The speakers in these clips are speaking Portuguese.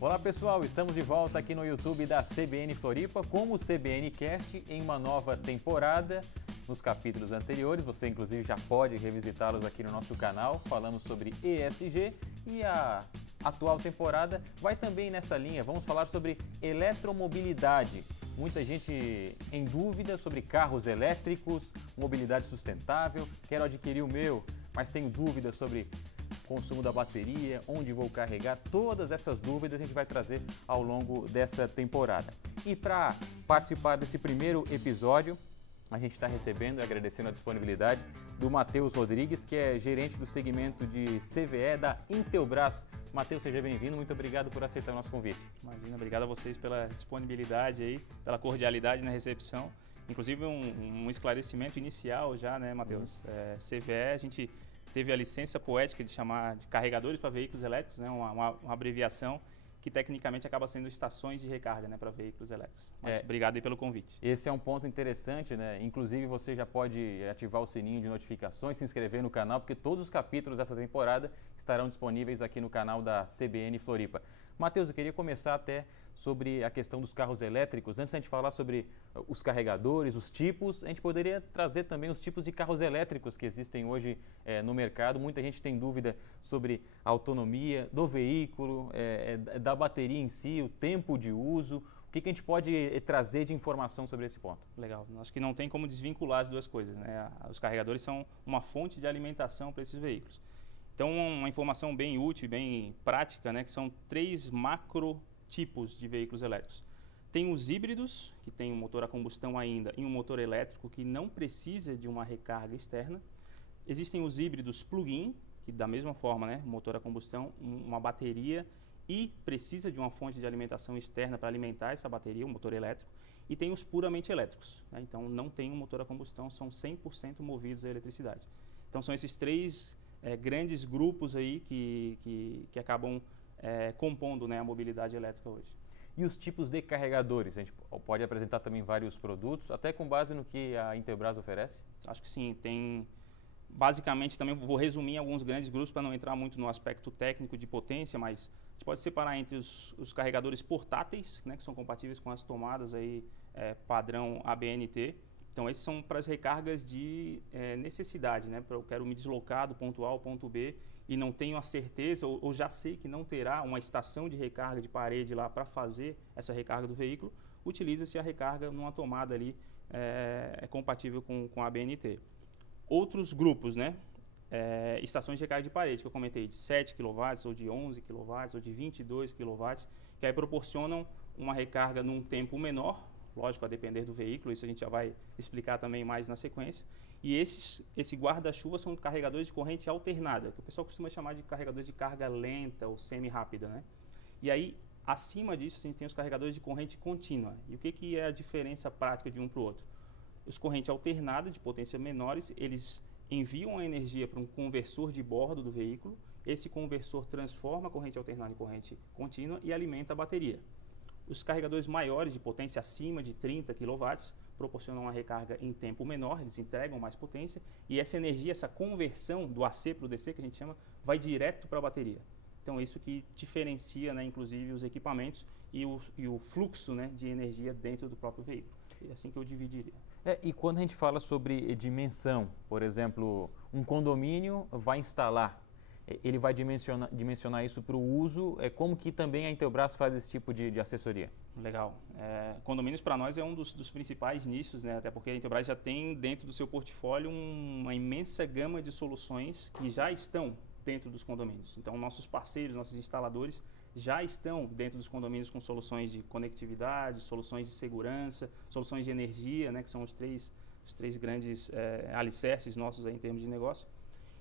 Olá pessoal, estamos de volta aqui no YouTube da CBN Floripa com o CBN Cast em uma nova temporada. Nos capítulos anteriores, você inclusive já pode revisitá-los aqui no nosso canal. Falamos sobre ESG e a atual temporada vai também nessa linha. Vamos falar sobre eletromobilidade. Muita gente em dúvida sobre carros elétricos, mobilidade sustentável. Quero adquirir o meu, mas tenho dúvidas sobre consumo da bateria, onde vou carregar. Todas essas dúvidas a gente vai trazer ao longo dessa temporada. E para participar desse primeiro episódio, a gente está recebendo e agradecendo a disponibilidade do Matheus Rodrigues, que é gerente do segmento de CVE da Intelbras. Matheus, seja bem-vindo, muito obrigado por aceitar o nosso convite. Imagina, obrigado a vocês pela disponibilidade aí, pela cordialidade na recepção. Inclusive um esclarecimento inicial já, né, Matheus? CVE, a gente teve a licença poética de chamar de carregadores para veículos elétricos, né, uma abreviação que tecnicamente acaba sendo estações de recarga, né, para veículos elétricos. Mas obrigado aí pelo convite. Esse é um ponto interessante, né? Inclusive você já pode ativar o sininho de notificações, se inscrever no canal, porque todos os capítulos dessa temporada estarão disponíveis aqui no canal da CBN Floripa. Matheus, eu queria começar até sobre a questão dos carros elétricos. Antes de a gente falar sobre os carregadores, os tipos, a gente poderia trazer também os tipos de carros elétricos que existem hoje no mercado. Muita gente tem dúvida sobre a autonomia do veículo, da bateria em si, o tempo de uso. O que a gente pode trazer de informação sobre esse ponto? Legal. Acho que não tem como desvincular as duas coisas, né? Os carregadores são uma fonte de alimentação para esses veículos. Então, uma informação bem útil e bem prática, né, que são 3 macro tipos de veículos elétricos. Tem os híbridos, que tem um motor a combustão ainda, e um motor elétrico que não precisa de uma recarga externa. Existem os híbridos plug-in, que da mesma forma, né, motor a combustão, uma bateria e precisa de uma fonte de alimentação externa para alimentar essa bateria, o motor elétrico. E tem os puramente elétricos, né? Então não tem um motor a combustão, são 100% movidos a eletricidade. Então são esses 3 grandes grupos aí que acabam compondo, né, a mobilidade elétrica hoje. E os tipos de carregadores? A gente pode apresentar também vários produtos, até com base no que a Intelbras oferece? Acho que sim, tem basicamente também vou resumir em alguns grandes grupos para não entrar muito no aspecto técnico de potência, mas a gente pode separar entre os carregadores portáteis, né, que são compatíveis com as tomadas aí, padrão ABNT. Então, esses são para as recargas de necessidade, né? Eu quero me deslocar do ponto A ao ponto B e não tenho a certeza, ou já sei que não terá uma estação de recarga de parede lá para fazer essa recarga do veículo, utiliza-se a recarga numa tomada ali compatível com a ABNT. Outros grupos, né? Estações de recarga de parede, que eu comentei, de 7 kW, ou de 11 kW, ou de 22 kW, que aí proporcionam uma recarga num tempo menor, lógico, a depender do veículo, isso a gente já vai explicar também mais na sequência. E esse guarda-chuva são carregadores de corrente alternada, que o pessoal costuma chamar de carregadores de carga lenta ou semi-rápida, né? E aí, acima disso, a gente tem os carregadores de corrente contínua. E o que é a diferença prática de um para o outro? Os corrente alternada, de potência menores, eles enviam a energia para um conversor de bordo do veículo, esse conversor transforma a corrente alternada em corrente contínua e alimenta a bateria. Os carregadores maiores, de potência acima de 30 kW, proporcionam uma recarga em tempo menor, eles entregam mais potência, e essa energia, essa conversão do AC para o DC, que a gente chama, vai direto para a bateria. Então, isso que diferencia, né, inclusive, os equipamentos e o fluxo, né, de energia dentro do próprio veículo. É assim que eu dividiria. E quando a gente fala sobre dimensão, por exemplo, um condomínio vai instalar, ele vai dimensionar isso para o uso, como que também a Intelbras faz esse tipo de assessoria? Legal. Condomínios para nós é um dos principais nichos, né? Até porque a Intelbras já tem dentro do seu portfólio uma imensa gama de soluções que já estão dentro dos condomínios. Então, nossos parceiros, nossos instaladores já estão dentro dos condomínios com soluções de conectividade, soluções de segurança, soluções de energia, né? Que são os três grandes alicerces nossos aí em termos de negócio.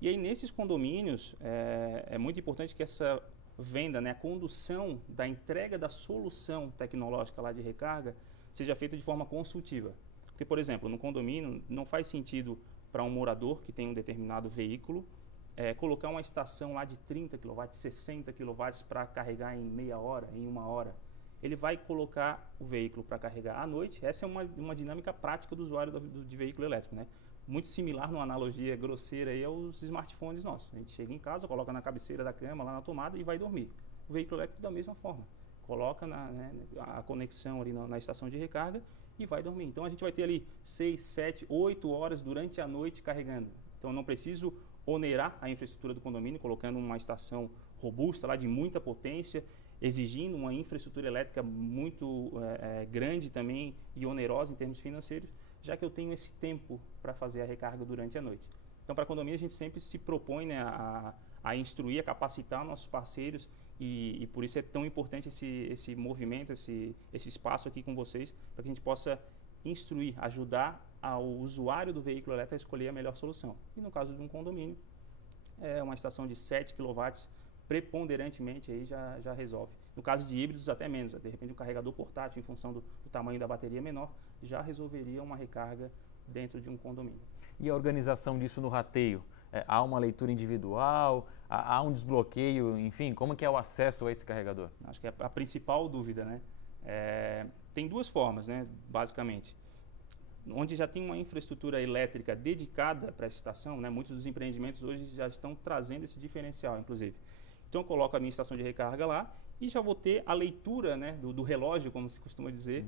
E aí, nesses condomínios, é muito importante que essa venda, né, a condução da entrega da solução tecnológica lá de recarga seja feita de forma consultiva. Porque, por exemplo, no condomínio não faz sentido para um morador que tem um determinado veículo colocar uma estação lá de 30 kW, 60 kW para carregar em meia hora, em 1 hora. Ele vai colocar o veículo para carregar à noite. Essa é uma dinâmica prática do usuário de veículo elétrico, né? Muito similar, numa analogia grosseira, aí, aos smartphones nossos. A gente chega em casa, coloca na cabeceira da cama, lá na tomada e vai dormir. O veículo elétrico da mesma forma. coloca a conexão ali na estação de recarga e vai dormir. Então a gente vai ter ali 6, 7, 8 horas durante a noite carregando. Então eu não preciso onerar a infraestrutura do condomínio, colocando uma estação robusta lá de muita potência, exigindo uma infraestrutura elétrica muito grande também e onerosa em termos financeiros, já que eu tenho esse tempo para fazer a recarga durante a noite. Então, para condomínio, a gente sempre se propõe, né, a instruir, a capacitar nossos parceiros e por isso é tão importante esse movimento, esse espaço aqui com vocês, para que a gente possa instruir, ajudar ao usuário do veículo elétrico a escolher a melhor solução. E no caso de um condomínio, uma estação de 7 kW, preponderantemente aí já resolve. No caso de híbridos, até menos. De repente, um carregador portátil, em função do tamanho da bateria menor, já resolveria uma recarga dentro de um condomínio. E a organização disso no rateio? Há uma leitura individual? Há um desbloqueio? Enfim, como que é o acesso a esse carregador? Acho que é a principal dúvida, né? Tem duas formas, né, basicamente. Onde já tem uma infraestrutura elétrica dedicada para essa estação, né, muitos dos empreendimentos hoje já estão trazendo esse diferencial, inclusive. Então, eu coloco a minha estação de recarga lá e já vou ter a leitura, né, do relógio, como se costuma dizer,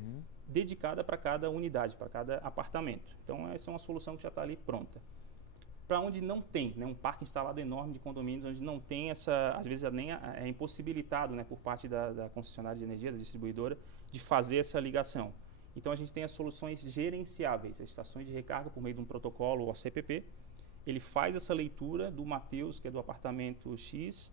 dedicada para cada unidade, para cada apartamento. Então, essa é uma solução que já está ali pronta. Para onde não tem, né, um parque instalado enorme de condomínios, onde não tem às vezes nem é impossibilitado, né, por parte da concessionária de energia, da distribuidora, de fazer essa ligação. Então, a gente tem as soluções gerenciáveis, as estações de recarga por meio de um protocolo OCPP. Ele faz essa leitura do Matheus, que é do apartamento X,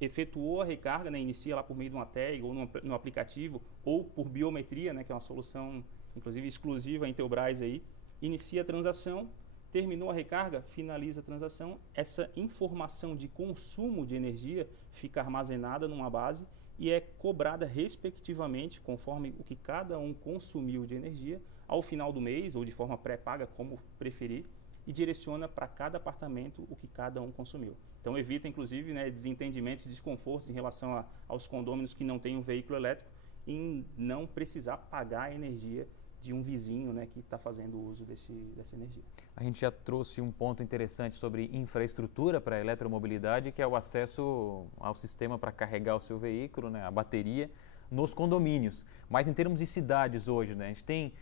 efetuou a recarga, né, inicia lá por meio de uma tag ou no aplicativo, ou por biometria, né, que é uma solução, inclusive, exclusiva à Intelbras aí, inicia a transação, terminou a recarga, finaliza a transação, essa informação de consumo de energia fica armazenada numa base e é cobrada respectivamente, conforme o que cada um consumiu de energia, ao final do mês, ou de forma pré-paga, como preferir, e direciona para cada apartamento o que cada um consumiu. Então evita, inclusive, né, desentendimentos, desconfortos em relação aos condôminos que não têm um veículo elétrico, em não precisar pagar a energia de um vizinho, né, que está fazendo uso dessa energia. A gente já trouxe um ponto interessante sobre infraestrutura para a eletromobilidade, que é o acesso ao sistema para carregar o seu veículo, né, a bateria, nos condomínios. Mas em termos de cidades hoje, né, a gente tem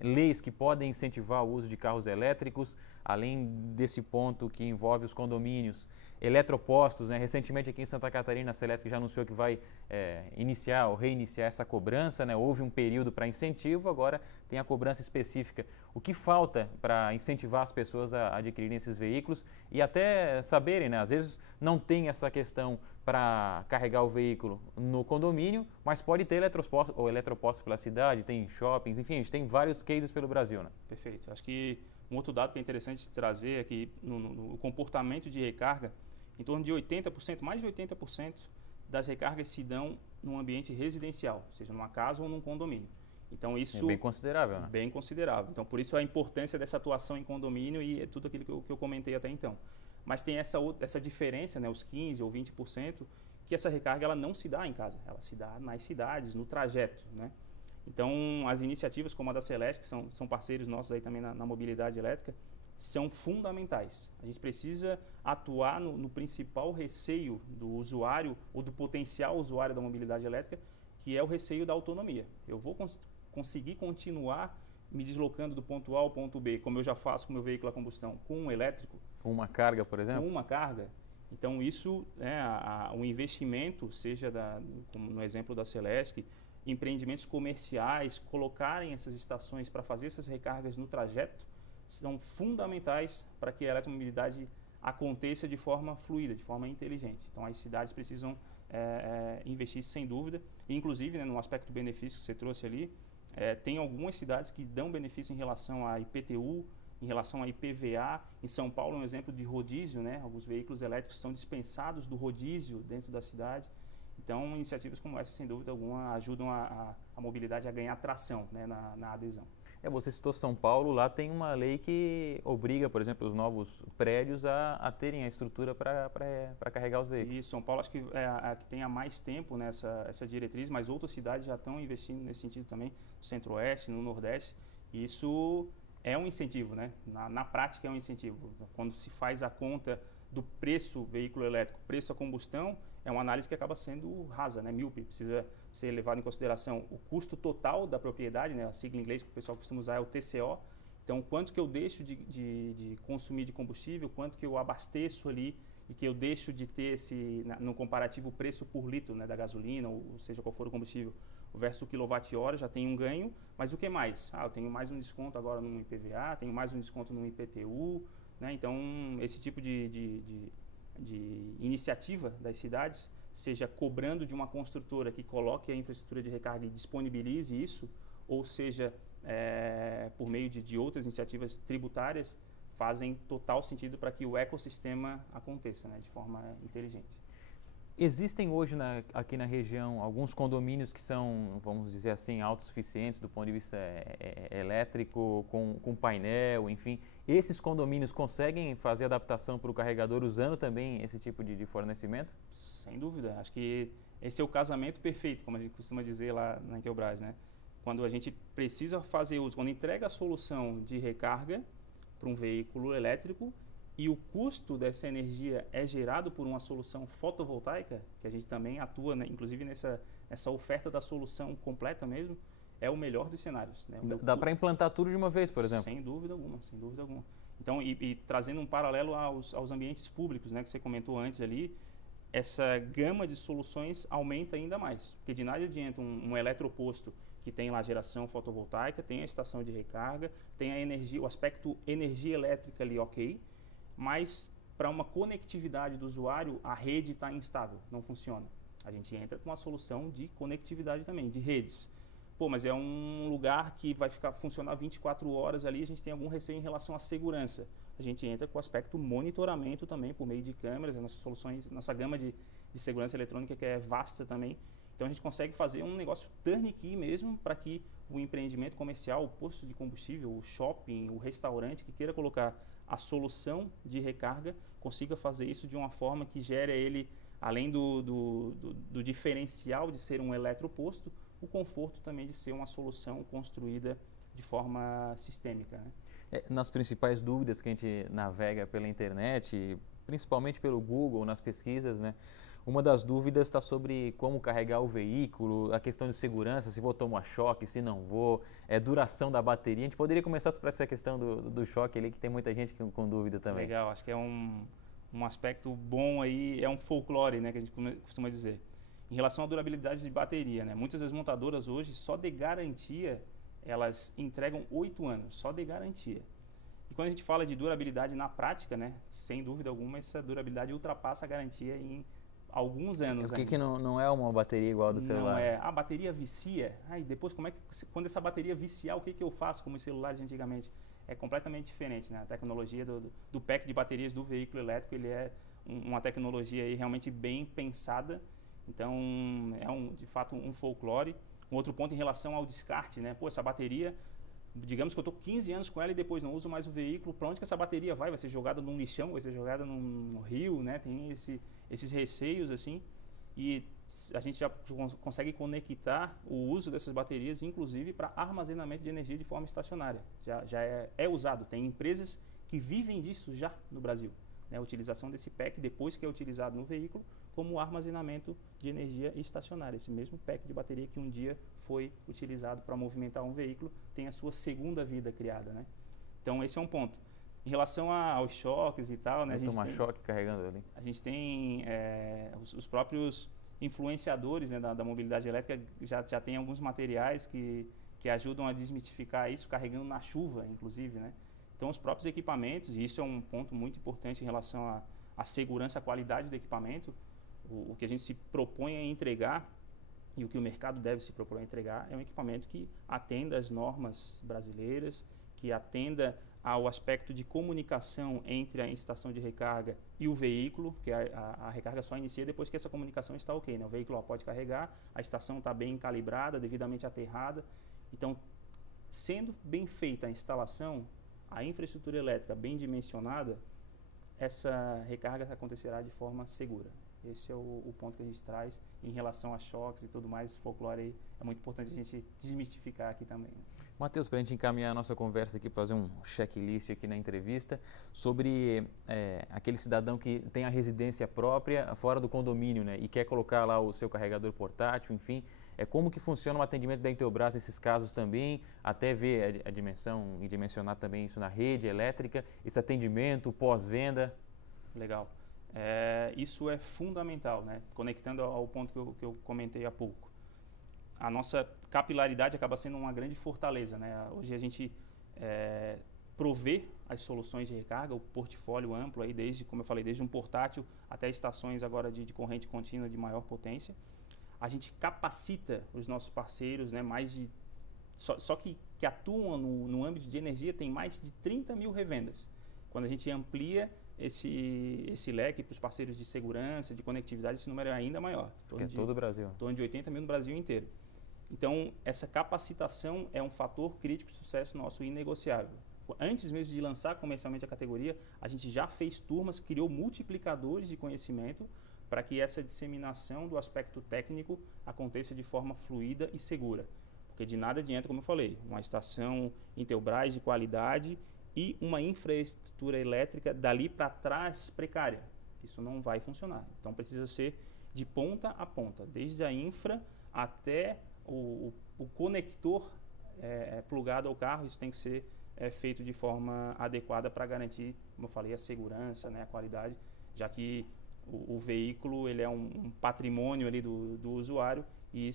leis que podem incentivar o uso de carros elétricos, além desse ponto que envolve os condomínios, eletropostos, né? Recentemente aqui em Santa Catarina, a Celesc já anunciou que vai iniciar ou reiniciar essa cobrança, né? Houve um período para incentivo, agora tem a cobrança específica. O que falta para incentivar as pessoas a adquirirem esses veículos e até saberem, né? Às vezes não tem essa questão para carregar o veículo no condomínio, mas pode ter eletropostos pela cidade, tem shoppings, enfim, a gente tem vários cases pelo Brasil, né? Perfeito. Acho que um outro dado que é interessante trazer é que no comportamento de recarga, em torno de 80%, mais de 80% das recargas se dão num ambiente residencial, seja numa casa ou num condomínio. Então isso é bem considerável, né? Bem considerável. Então por isso a importância dessa atuação em condomínio e é tudo aquilo que eu comentei até então. Mas tem essa diferença, né, os 15% ou 20%, que essa recarga ela não se dá em casa, ela se dá nas cidades, no trajeto, né? Então, as iniciativas como a da Celesc, que são parceiros nossos aí também na mobilidade elétrica, são fundamentais. A gente precisa atuar no principal receio do usuário ou do potencial usuário da mobilidade elétrica, que é o receio da autonomia. Eu vou conseguir continuar me deslocando do ponto A ao ponto B, como eu já faço com o meu veículo a combustão, com um elétrico. Com uma carga, por exemplo? Com uma carga. Então, isso, o investimento, seja como no exemplo da Celesc, empreendimentos comerciais, colocarem essas estações para fazer essas recargas no trajeto, são fundamentais para que a eletromobilidade aconteça de forma fluida, de forma inteligente. Então, as cidades precisam investir sem dúvida, e, inclusive, né, no aspecto benefício que você trouxe ali, tem algumas cidades que dão benefício em relação a IPTU, em relação a IPVA. Em São Paulo é um exemplo de rodízio, né? Alguns veículos elétricos são dispensados do rodízio dentro da cidade. Então, iniciativas como essa, sem dúvida alguma, ajudam a mobilidade a ganhar tração, né, na adesão. Você citou São Paulo, lá tem uma lei que obriga, por exemplo, os novos prédios a terem a estrutura para carregar os veículos. E São Paulo acho que é a que tem há mais tempo nessa diretriz, mas outras cidades já estão investindo nesse sentido também, no Centro-Oeste, no Nordeste, e isso é um incentivo, né? Na prática é um incentivo. Quando se faz a conta do preço veículo elétrico, preço a combustão, é uma análise que acaba sendo rasa, né, míope. Precisa ser levado em consideração o custo total da propriedade, né, a sigla em inglês que o pessoal costuma usar é o TCO. Então, quanto que eu deixo de consumir de combustível, quanto que eu abasteço ali e que eu deixo de ter no comparativo preço por litro, né, da gasolina, ou seja qual for o combustível, versus o quilowatt-hora, já tem um ganho, mas o que mais? Eu tenho mais um desconto agora no IPVA, tenho mais um desconto no IPTU, né? Então, esse tipo de iniciativa das cidades, seja cobrando de uma construtora que coloque a infraestrutura de recarga e disponibilize isso, ou seja, por meio de outras iniciativas tributárias, fazem total sentido para que o ecossistema aconteça, né, de forma inteligente. Existem hoje aqui na região alguns condomínios que são, vamos dizer assim, autossuficientes do ponto de vista elétrico, com painel, enfim. Esses condomínios conseguem fazer adaptação para o carregador usando também esse tipo de fornecimento? Sem dúvida. Acho que esse é o casamento perfeito, como a gente costuma dizer lá na Intelbras, né? Quando a gente precisa fazer uso, quando entrega a solução de recarga para um veículo elétrico, e o custo dessa energia é gerado por uma solução fotovoltaica, que a gente também atua, né, inclusive nessa oferta da solução completa mesmo, é o melhor dos cenários. Né? Dá para implantar tudo de uma vez, por exemplo? Sem dúvida alguma, sem dúvida alguma. Então, e trazendo um paralelo aos ambientes públicos, né, que você comentou antes ali, essa gama de soluções aumenta ainda mais, porque de nada adianta um eletroposto que tem lá a geração fotovoltaica, tem a estação de recarga, tem a energia, o aspecto energia elétrica ali ok, mas para uma conectividade do usuário, a rede está instável, não funciona. A gente entra com uma solução de conectividade também, de redes. Pô, mas é um lugar que vai funcionar 24 horas ali, a gente tem algum receio em relação à segurança. A gente entra com o aspecto monitoramento também, por meio de câmeras, nossas soluções, nossa gama de segurança eletrônica que é vasta também. Então a gente consegue fazer um negócio turnkey mesmo para que o empreendimento comercial, o posto de combustível, o shopping, o restaurante que queira colocar a solução de recarga, consiga fazer isso de uma forma que gere a ele, além do diferencial de ser um eletroposto, o conforto também de ser uma solução construída de forma sistêmica. Né? Nas principais dúvidas que a gente navega pela internet, principalmente pelo Google, nas pesquisas, né? Uma das dúvidas está sobre como carregar o veículo, a questão de segurança, se vou tomar choque, se não vou, duração da bateria. A gente poderia começar por essa questão do choque ali, que tem muita gente com dúvida também. Legal, acho que é um aspecto bom aí, é um folclore, né, que a gente costuma dizer. Em relação à durabilidade de bateria, né, muitas das montadoras hoje, só de garantia, elas entregam 8 anos, só de garantia. E quando a gente fala de durabilidade na prática, né, sem dúvida alguma, essa durabilidade ultrapassa a garantia em alguns anos. O que não é uma bateria igual a do celular? Não é. A bateria vicia. Aí depois, quando essa bateria viciar, o que eu faço como os celulares de antigamente? É completamente diferente, né? A tecnologia do pack de baterias do veículo elétrico, ele é uma tecnologia aí realmente bem pensada. Então, é de fato um folclore. Um outro ponto em relação ao descarte, né? Pô, essa bateria, digamos que eu estou 15 anos com ela e depois não uso mais o veículo, para onde que essa bateria vai? Vai ser jogada num lixão, vai ser jogada num rio, né? Tem esses receios assim, e a gente já consegue conectar o uso dessas baterias, inclusive para armazenamento de energia de forma estacionária. Já é usado, tem empresas que vivem disso já no Brasil, né? A utilização desse pack depois que é utilizado no veículo como armazenamento de energia estacionária. Esse mesmo pack de bateria que um dia foi utilizado para movimentar um veículo tem a sua segunda vida criada, né? Então esse é um ponto. Em relação aos choques e tal, né? Tomar choque carregando ali. A gente tem os próprios influenciadores, né, da mobilidade elétrica, já tem alguns materiais que ajudam a desmistificar isso, carregando na chuva, inclusive, né? Então os próprios equipamentos, e isso é um ponto muito importante em relação à segurança, à qualidade do equipamento, o que a gente se propõe a entregar e o que o mercado deve se propor a entregar é um equipamento que atenda às normas brasileiras, que atenda ao aspecto de comunicação entre a estação de recarga e o veículo, que a recarga só inicia depois que essa comunicação está ok, né? O veículo pode carregar, a estação está bem calibrada, devidamente aterrada. Então, sendo bem feita a instalação, a infraestrutura elétrica bem dimensionada, essa recarga acontecerá de forma segura. Esse é o ponto que a gente traz em relação a choques e tudo mais, esse folclore aí é muito importante a gente desmistificar aqui também. Né? Matheus, para a gente encaminhar a nossa conversa aqui, fazer um checklist aqui na entrevista, sobre aquele cidadão que tem a residência própria fora do condomínio, né, e quer colocar lá o seu carregador portátil, enfim, como que funciona o atendimento da Intelbras nesses casos também, até ver a dimensão e dimensionar também isso na rede elétrica, esse atendimento pós-venda. Legal. Isso é fundamental, né? Conectando ao ponto que eu comentei há pouco. A nossa capilaridade acaba sendo uma grande fortaleza, né? Hoje a gente provê as soluções de recarga, o portfólio amplo, aí desde, como eu falei, desde um portátil até estações agora de corrente contínua de maior potência. A gente capacita os nossos parceiros, né? Só que atuam no âmbito de energia, tem mais de 30 mil revendas. Quando a gente amplia esse leque para os parceiros de segurança, de conectividade, esse número é ainda maior. Porque é todo o Brasil. Em torno de 80 mil no Brasil inteiro. Então, essa capacitação é um fator crítico de sucesso nosso inegociável. Antes mesmo de lançar comercialmente a categoria, a gente já fez turmas, criou multiplicadores de conhecimento para que essa disseminação do aspecto técnico aconteça de forma fluida e segura. Porque de nada adianta, como eu falei, uma estação Intelbras de qualidade e uma infraestrutura elétrica dali para trás precária. Isso não vai funcionar. Então precisa ser de ponta a ponta, desde a infra até o conector plugado ao carro. Isso tem que ser feito de forma adequada para garantir, como eu falei, a segurança, né, a qualidade, já que o veículo ele é um patrimônio ali do usuário, e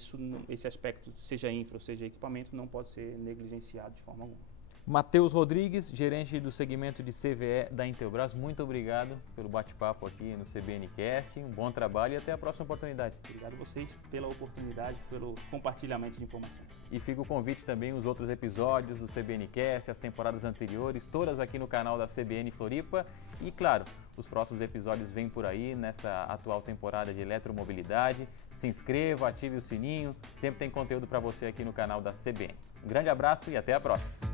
esse aspecto, seja infra ou seja equipamento, não pode ser negligenciado de forma alguma. Matheus Rodrigues, gerente do segmento de CVE da Intelbras, muito obrigado pelo bate-papo aqui no CBNcast, um bom trabalho e até a próxima oportunidade. Obrigado a vocês pela oportunidade, pelo compartilhamento de informação. E fica o convite também, os outros episódios do CBNcast, as temporadas anteriores, todas aqui no canal da CBN Floripa. E claro, os próximos episódios vêm por aí nessa atual temporada de eletromobilidade. Se inscreva, ative o sininho, sempre tem conteúdo para você aqui no canal da CBN. Um grande abraço e até a próxima!